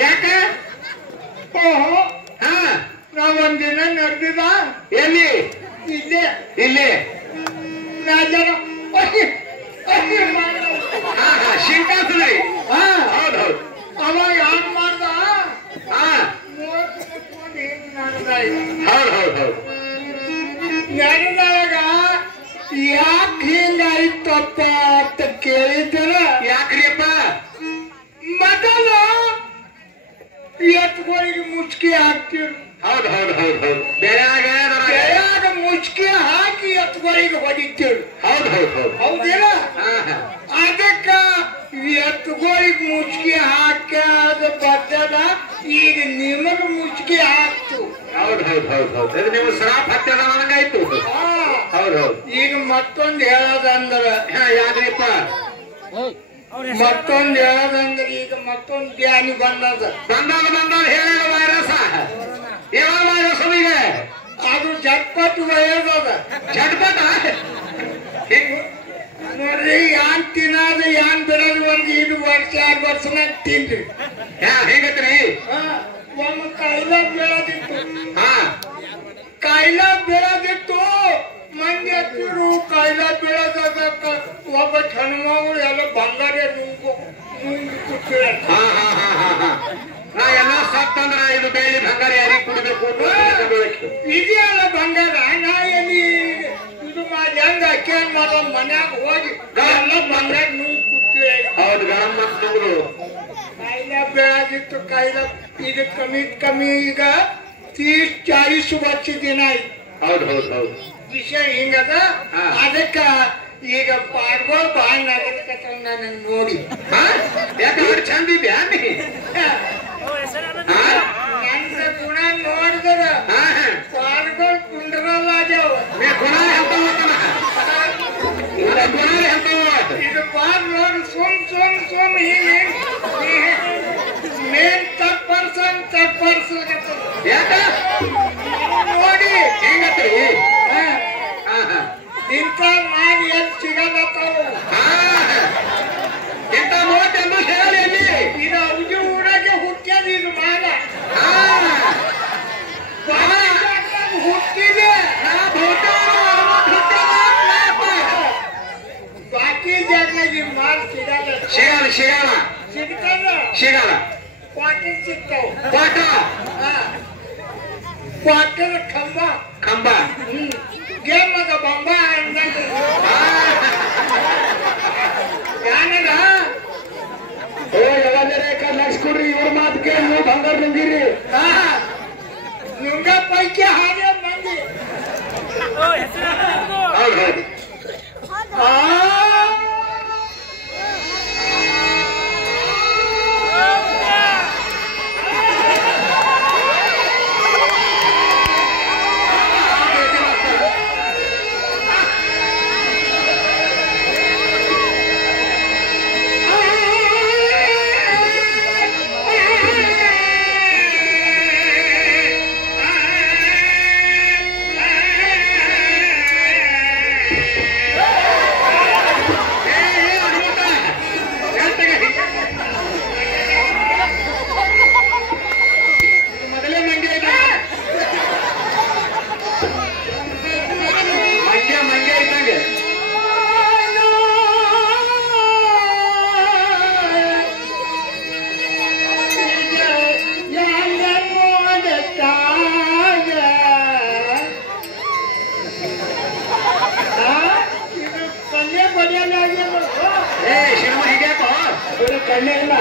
ಯಾಕ ನಾವೊಂದಿನ ನಡೆದಿದ ಎಲ್ಲಿ ಇಲ್ಲೇ ಇಲ್ಲಿ ರಾಜನ ಶಿಂಕಾಸನ ಹೌದೌದು ಅವ ಯಾನ್ ಮಾಡ್ದ ಹೌದೌದು ನಡೆದಾಗ ಯಾಕೆ ಹಿಂಗಾಯ್ತಪ್ಪ ಅಂತ ಕೇಳಿದ್ರ ಯಾಕ್ರಿಯಪ್ಪ ಮೊದಲು ಎತ್ಗಳಿಗೆ ಮುಚ್ಕಿ ಹಾಕ್ತಿರು ಹೌದು ಬೆಳೆಯಾಗ ಮುಚ್ಕಿ ಹಾಕಿ ಎತ್ಗಳಿಗೆ ಹೊಡಿತೀರು ಹೌದಿಲ್ಲ ಅದಕ್ಕ ಎತ್ಗಳಿಗೆ ಮುಚ್ಕಿ ಹಾಕ್ಯಾದ ಬದ್ದದ ಈಗ ನಿಮಗ ಮುಚ್ಕಿ ಹಾಕ್ತು ಹೌದು ನಿಮ್ಮ ಶ್ರಾಪ್ ಹತ್ತದ ನನಗಾಯ್ತು ಹೌದು ಈಗ ಮತ್ತೊಂದು ಹೇಳೋದಂದ್ರ ಯಾಕ್ರಿಪ್ಪ ಮತ್ತೊಂದು ಹೇಳೋದಂದ್ರೆ ಈಗ ಮತ್ತೊಂದು ಧ್ಯಾನಿ ಬಂದದ ಹೇಳ ವೈರಸ್ ಯಾವ ವೈರಸ್ ಈಗ ಅದು ಜಟ್ಪಟ್ ವೈರಸ್ ಅದ ಜಟ್ಪಟ ನೋಡ್ರಿ ಯಾನ್ ತಿನ್ನೋದು ಯಾನ್ ಬಿಡೋದು ಒಂದು 5 ವರ್ಷ 6 ವರ್ಷನಾಗ ತಿನ್ರಿ ಹೆಂಗತ್ರಿ ಒಂದು ಕಾಯಿಲೆ ಬೀಳೋದಿತ್ತು ಮಂದಿ ಹತ್ತಿರು ಕಾಯಿಲೆ ಬೀಳೋದಕ್ಕ ಒಬ್ಬ ಹೆಣ್ಮಗಳು ಎಲ್ಲ ಬಂಗಾರ ನಾ ಎಲ್ಲ ಸತ್ತಂದ್ರ ಇದು ಬೆಳ್ಳಿ ಬಂಗಾರ ಯಾರಿಗೆ ಕುಡಿಬೇಕು ಇದೆಯಲ್ಲ ಬಂಗಾರ ನಾ ಎಲ್ಲಿ ಇದು ಮಾಡಿ ಹೆಂಗ ಅಕ್ಕೇನ್ ಮಾಡೋ ಮನ್ಯಾಗ ಹೋಗಿ ಎಲ್ಲ ಬಂಗಾರ ನುಂಗ್ ಕುಡ್ತೀವಿ ಹೌದು ಗರಂ ಮಕ್ಕಳು ಕಾಯಿಲೆ ಬೀಳೋದಿತ್ತು ಕಾಯಿಲೆ ಇದು ಕಮ್ಮಿ ಈಗ 30-40 ವರ್ಷ ದಿನ ಆಯ್ತು ಹೌದು ವಿಷಯ ಹಿಂಗದ ಅದಕ್ಕ ಈಗ ಪಾಡ್ಗಳು ಬಾಳ ನಗದಕ್ಕ ನನ್ನ ನೋಡಿ ಯಾಕಂದ್ರೆ ಚಂದ ಇದ್ಯಾ ನನ್ನ ಗುಣ ನೋಡಿದ್ರ ಪಾಡ್ಗಳು ಕುಂಡ್ರಲ್ಲ ಆಗ್ಯಾವ ಇದು ಪಾಡ್ ನೋಡಿ ಸುಮ್ ಮೇನ್ ತಪ್ಪರ್ಸ ಯಾಕ ನೋಡಿ ಹೆಂಗತ್ರಿ ಇಂಥ ಮಾಡಿ ಎಲ್ಲಿ ಸಿಗಲತ್ತಾವು ಇಂಥ ನೋಟ್ ಎಂದು ಹೇಳಿ ಇದು ಅವ್ಜಿ ಊರಾಗೆ ಹುಟ್ಟ್ಯದ ಇದು ಮಾಡ ಹುಟ್ಟಿದೆ ಬಾಕಿ ಜಾಗನಾಗ ಮಾಲ್ ಸಿಗಲ್ಲ ಸಿಗಲ್ಲ ಕ್ವಾರ್ಟರ್ ಸಿಗ್ತಾವ ಪಾಠ ಕ್ವಾರ್ಟರ್ ಕಂಬ ಕಂಬ ಗೇಮ್ ಅದ ಬಂಬ ಅಂದಂಗ ಯಾನದ ಲಕ್ಷ್ಕೊಡ್ರಿ ಇವ್ರ ಮಾತು ಕೇಳಿ ನೀವು ಬಂಗಾರ ನುಂಗಿರಿ ನುಂಗ ಪೈಕಿ ಹಾಗೆ ಮಂದಿ ಹೌದು ಕಣ್ಣೆ ಇಲ್ಲ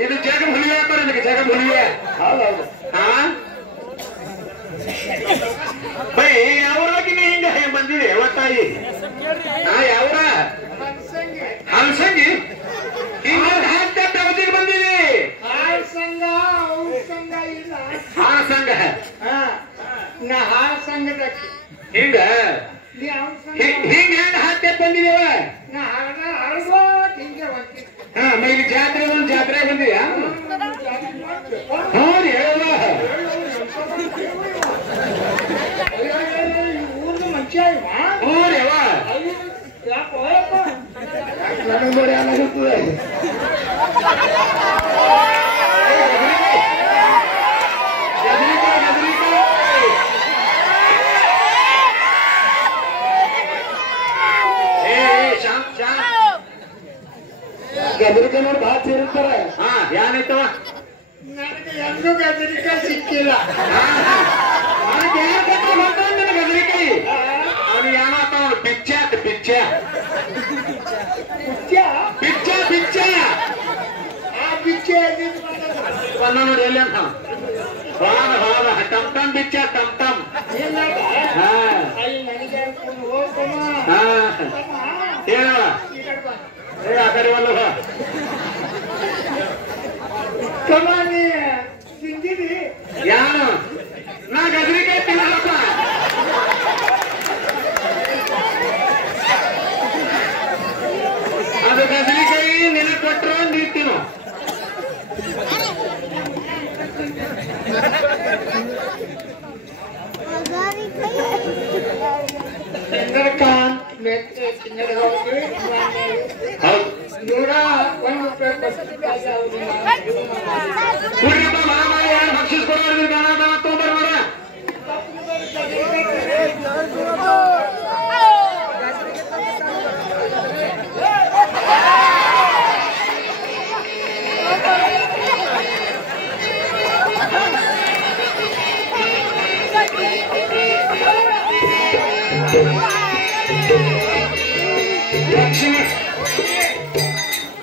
ಇದು ಜಗ ಹುಲಿಯ ಜಗ ಹುಲಿಯ ಹೌದೌದು ಬೈ ಯಾವ್ರಾಗಿನ ಹಿಂಗ ಬಂದಿದೆ ಅವತ್ತಾಯಿ ಯಾವ್ರ ಹಲ್ಸಂಗಿ ಹಿಂಗ ಅವಧಿಗೆ ಬಂದಿದೆ ಹಾಳ್ ಸಂಘ ಇಲ್ಲ ಹಾಳ ಸಂಘ ನಾ ಹಾಳ್ ಸಂಘದ ಹಿಂಗ ಹಿಂಗ ಹತ್ತೆ ಬಂದಿದೇವ ನಾ ಹಳಗೋಟ್ ಹಿಂಗೆ ಹೋಗ್ತೀನಿ ಈಗ ಜಾತ್ರೆ ಒಂದು ಜಾತ್ರೆ ಬಂದಿದ್ಯಾ ಹಾ ರೀ ಹೇಳುವ ಊರ್ದು ಮಂಚ ಹ್ಞೂ ರೀ ಅವ ನನಗೆ ನೋಡಿ ಏನಾಗುತ್ತದೆ ಗದರಿಕೆ ನೋಡಿ ಭಾಳ ಸೇರಿರ್ತಾರೆ. ಹಾ ಏನಾಯ್ತವ? ನನಗೆ ಎಂದೂ ಗದರಿಕಾಯಿ ಸಿಕ್ಕಿಲ್ಲ. ಗದರಿಕಾಯಿ ಅವನು ಏನಾಗ್ತಾವ? ಪಿಚ್ಚ ಪಿಚ್ಚ ಪಿಚ್ಚ ಪಿಚ್ಚ ಆ ಬಿಚ್ಚೆ ಬಂದ ನೋಡಿ ಎಲ್ಲಿ ಅಂತ ಹೋದ ಹೋದ ಟಮ್ ಟಮ್ ಬಿಚ್ಚ ಟಮ್ ಟಮ್. ಹೇಳವ ಆ ಕಡೆ ಒಲ್ಲ ಕಮಾನಿ ತಿಂದಿರಿ ಯಾನು ನಾ ಗದರಿಕಾಯಿ ತಿನ್ನಲ್ಲಪ್ಪ. ಅದು ಗದರಿಕಾಯಿ ನಿನಗೆ ಕೊಟ್ಟರು ನೀಡ್ತೀನೋ. ಚಂದ್ರಕಾಂತ್ ಹೌದು ಕುಡ್ರಿಪ್ಪ ಮಾಮ ಯಾರು ಭಕ್ಷಿಸ್ಕೊಡೋದು ಗಾಣ ತೊಗೊಂಬರ್ ನೋಡ.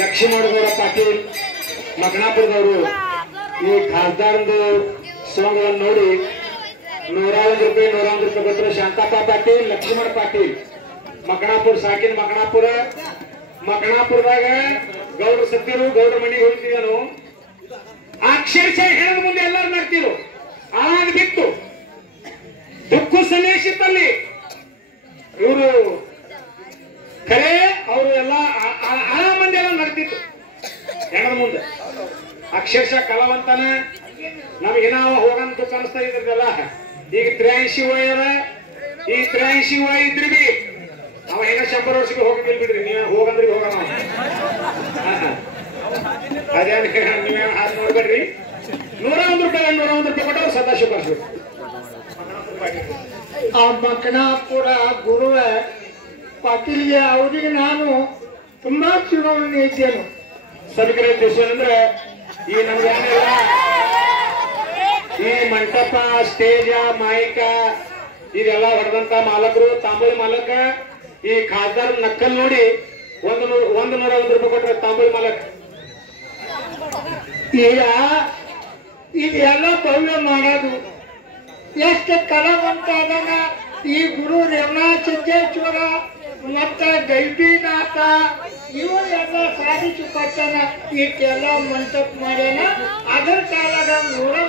ಲಕ್ಷ್ಮಣಗೌಡ ಪಾಟೀಲ್ ಮಗನಾಪುರದವರು ಈ ಖಾಸದಾರಂದು ಸಾಂಗ್ಗಳನ್ನು ನೋಡಿ 101 ರೂಪಾಯಿ 101 ರೂಪಾಯಿ ಕೊಟ್ಟರು. ಶಾಂತಪ್ಪ ಪಾಟೀಲ್, ಲಕ್ಷ್ಮಣ ಪಾಟೀಲ್, ಮಗನಾಪುರ ಸಾಕಿನ ಮಗನಾಪುರದಾಗ ಗೌಡ್ರ ಸತ್ತಿರು, ಗೌಡ್ರ ಮನೆಗೆ ಹೋಗ್ತಿದ್ದನು. ಅಕ್ಷರಶಃ ಹೇಳದ ಮುಂದೆ ಎಲ್ಲರೂ ನಡ್ತಿರು. ಆವಾಗ ಬಿಟ್ಟು ದುಃಖ ಸನ್ನಿವೇಶದಲ್ಲಿ ಇವರು ಖರೆ ಅವರು ಎಲ್ಲ ಆ ಮಂದಿ ಎಲ್ಲ ನಡ್ತಿತ್ತು ಹೆಣದ ಮುಂದೆ. ಅಕ್ಷರಶಃ ಕಲಾವಂತನ ನಮಗೇನಾವ ಹೋಗಂತ ಅನಿಸ್ತಾ ಇದ್ರಲ್ಲ. ಈಗ 83 ವಯದ ಈ 83 ವಯ ಇದ್ರಿ ಬಿ ಅವ ಏನೋ 100 ವರ್ಷಕ್ಕೆ ಹೋಗಿದ್ದಿಲ್ ಬಿಡ್ರಿ. ನೀವೇ ಹೋಗಂದ್ರಿ ಹೋಗೋಣ. ಅದೇನು ನೀವೇ ಹಾಗೆ ನೋಡ್ಬೇಡ್ರಿ. 101 ರೂಪಾಯಿ 101 ರೂಪಾಯಿ ಕೊಟ್ಟರು ಸದಾಶಿವ ಬರ್ಸ್ಬೇಕು. ಆ ಮಕನಾಪುರ ಗುರುವ ಪಾಟೀಲ್ಗೆ ಅವರಿಗೆ ನಾನು ತುಂಬಾ ಚುನಾವಣೆ ಇದ್ದೇನು. ಸಭಿಕರ ಉದ್ದೇಶ ಅಂದ್ರೆ ಈ ನಮ್ಗೇನೆಲ್ಲ ಈ ಮಂಟಪ, ಸ್ಟೇಜ, ಮಾಯಿಕ ಇದೆಲ್ಲ ಹೊಡೆದಂತ ಮಾಲಕರು, ತಾಂಬೂಳಿ ಮಾಲಕ ಈ ಖಾಸದಾರ್ ನಕ್ಕಲ್ ನೋಡಿ 101 ರೂಪಾಯಿ ಕೊಟ್ರೆ ತಾಂಬೂಳಿ ಮಾಲಕ. ಈಗ ಇದೆಲ್ಲ ಭವ್ಯ ಮಾಡೋದು ಎಷ್ಟು ಕಲಾವಂತ ಅದನ್ನ ಈ ಗುರು ರೇವಣ ಸಿದ್ದೇಶ್ವರ ಮತ್ತ ಗೈಬಿನಾಥ ಇವರು ಎಲ್ಲ ಸಾಧಿಸಿ ಕೊಟ್ಟಾನ. ಇಷ್ಟೆಲ್ಲ ಮಂಟಪ ಮಾಡ್ಯಾನ. ಅದ್ರ ಕಾಲಾಗ 100